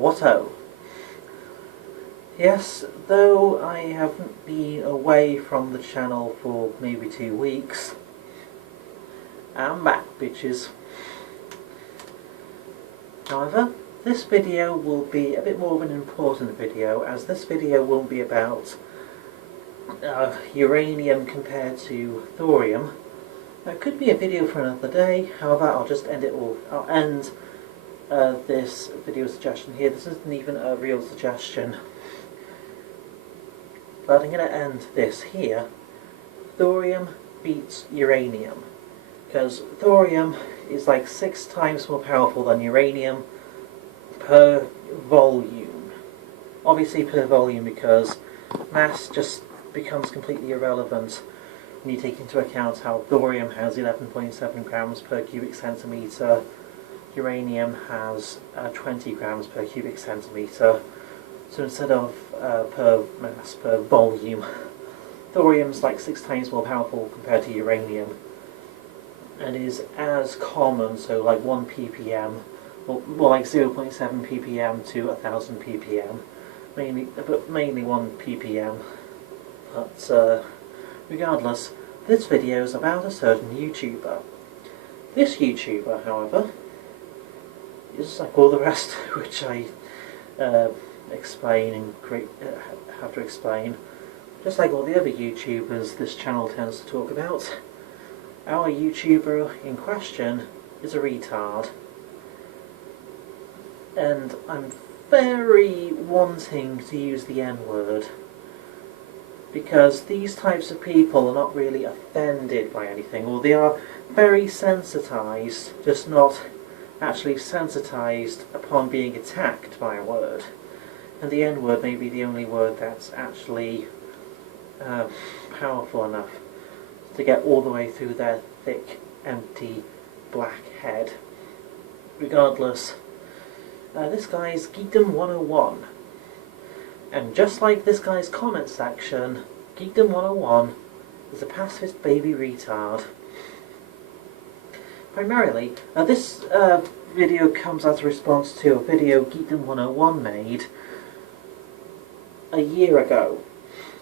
What-oh. Yes, though I haven't been away from the channel for maybe 2 weeks, I'm back, bitches. However, this video will be a bit more of an important video, as this video won't be about uranium compared to thorium. It could be a video for another day, however I'll just end it all. I'll end this video suggestion here. This isn't even a real suggestion. But I'm going to end this here. Thorium beats uranium. Because thorium is like 6 times more powerful than uranium per volume. Obviously per volume, because mass just becomes completely irrelevant when you take into account how thorium has 11.7 grams per cubic centimetre, uranium has 20 grams per cubic centimetre. So instead of per mass, per volume, thorium's like 6 times more powerful compared to uranium, and is as common, so like 1 ppm, or more like 0.7 ppm to 1000 ppm, mainly 1 ppm. But regardless, this video is about a certain YouTuber. This YouTuber, however, is like all the rest, which I explain and have to explain. Just like all the other YouTubers this channel tends to talk about, our YouTuber in question is a retard. And I'm very wanting to use the N-word, because these types of people are not really offended by anything, or they are very sensitized, just not actually sensitized upon being attacked by a word. And the N-word may be the only word that's actually powerful enough to get all the way through their thick, empty, black head. Regardless, this guy's Geekdom101. And just like this guy's comment section, Geekdom101 is a pacifist baby retard. Primarily, this video comes as a response to a video Geekdom101 made a year ago.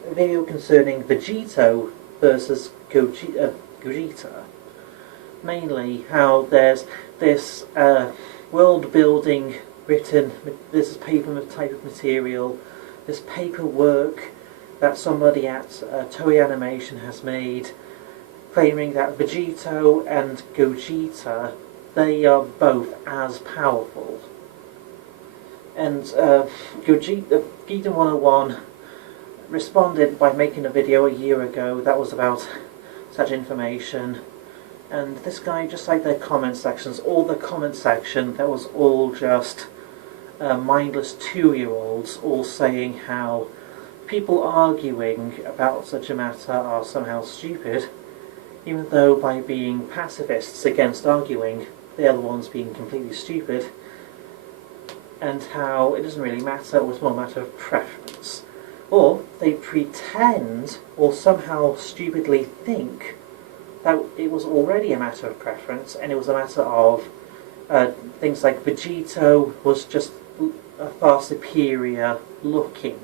A video concerning Vegito versus Gogeta. Mainly how there's this world building written, this paper type of material, this paperwork that somebody at Toei Animation has made, claiming that Vegito and Gogeta, they are both as powerful. And Geekdom101 responded by making a video a year ago that was about such information. And this guy, just like their comment sections, all the comment section, that was all just mindless 2-year-olds all saying how people arguing about such a matter are somehow stupid, even though by being pacifists against arguing, they are the ones being completely stupid, and how it doesn't really matter, it was more a matter of preference. Or they pretend, or somehow stupidly think, that it was already a matter of preference, and it was a matter of things like Vegito was just far superior looking,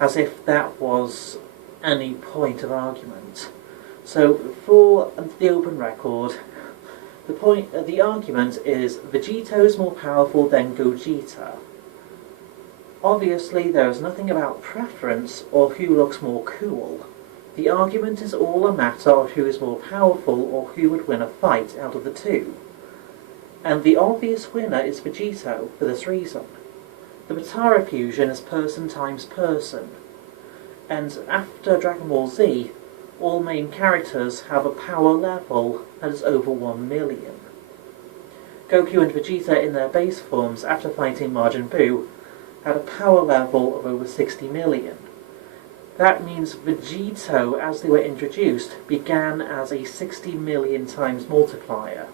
as if that was any point of argument. So, for the open record, the argument is Vegito is more powerful than Gogeta. Obviously, there is nothing about preference or who looks more cool. The argument is all a matter of who is more powerful or who would win a fight out of the two. And the obvious winner is Vegito for this reason. The Batara fusion is person times person. And after Dragon Ball Z, all main characters have a power level that is over 1 million. Goku and Vegeta in their base forms after fighting Majin Buu had a power level of over 60 million. That means Vegito, as they were introduced, began as a 60 million times multiplier,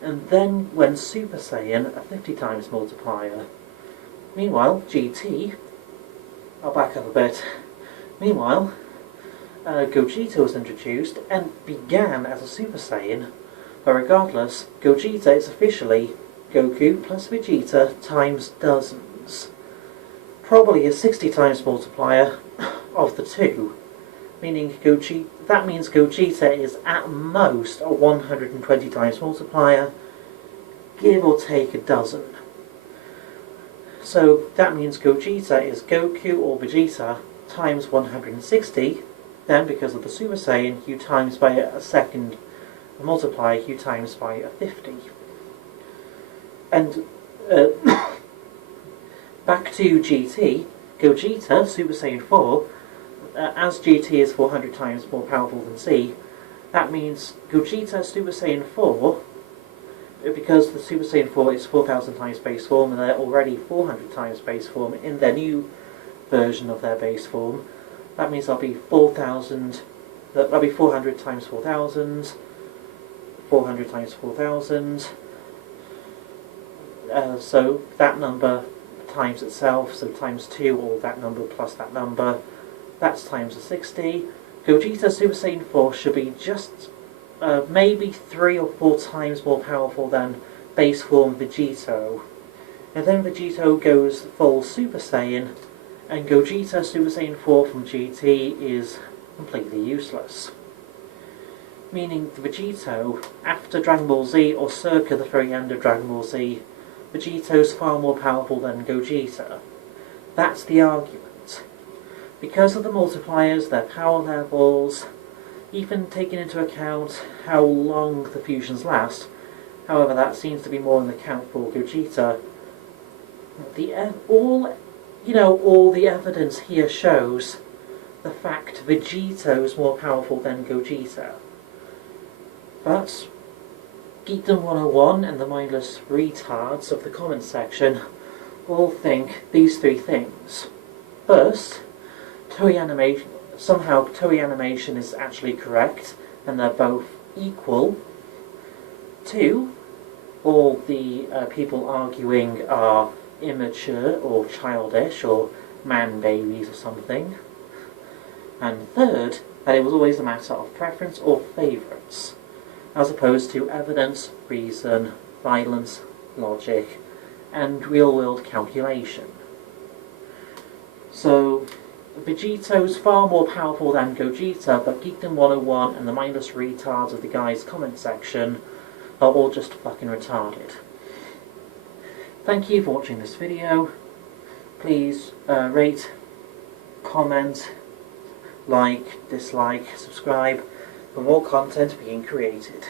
and then went Super Saiyan, a 50 times multiplier. Meanwhile, GT, I'll back up a bit, meanwhile, Gogeta was introduced and began as a Super Saiyan, but regardless, Gogeta is officially Goku plus Vegeta times dozens. Probably a 60 times multiplier of the two. Meaning that means Gogeta is at most a 120 times multiplier, give or take a dozen. So that means Gogeta is Goku or Vegeta times 160, then because of the Super Saiyan you times by a second multiplier, you times by a 50. And back to GT, Gogeta, Super Saiyan 4, as GT is 400 times more powerful than Z, that means Gogeta Super Saiyan 4, because the Super Saiyan 4 is 4,000 times base form and they're already 400 times base form in their new version of their base form, that means that'll be 400 times 4,000, 400 times 4,000, so that number times itself, so times 2, or that number plus that number, that's times a 60. Gogeta Super Saiyan 4 should be just maybe 3 or 4 times more powerful than base form Vegeto. And then Vegeto goes full Super Saiyan, and Gogeta Super Saiyan 4 from GT is completely useless. Meaning Vegeto, after Dragon Ball Z, or circa the very end of Dragon Ball Z, Vegeto's far more powerful than Gogeta. That's the argument. Because of the multipliers, their power levels, even taking into account how long the fusions last, however that seems to be more in the count for Gogeta, all the evidence here shows the fact Vegeto's more powerful than Gogeta. But Geekdom101 and the mindless retards of the comments section all think these three things. First, somehow Toei Animation is actually correct and they're both equal. 2, all the people arguing are immature or childish or man-babies or something. And third, that it was always a matter of preference or favourites, as opposed to evidence, reason, violence, logic, and real-world calculation. So, Vegeto's far more powerful than Gogeta, but Geekdom101 and the mindless retards of the guy's comment section are all just fucking retarded. Thank you for watching this video. Please rate, comment, like, dislike, subscribe for more content being created.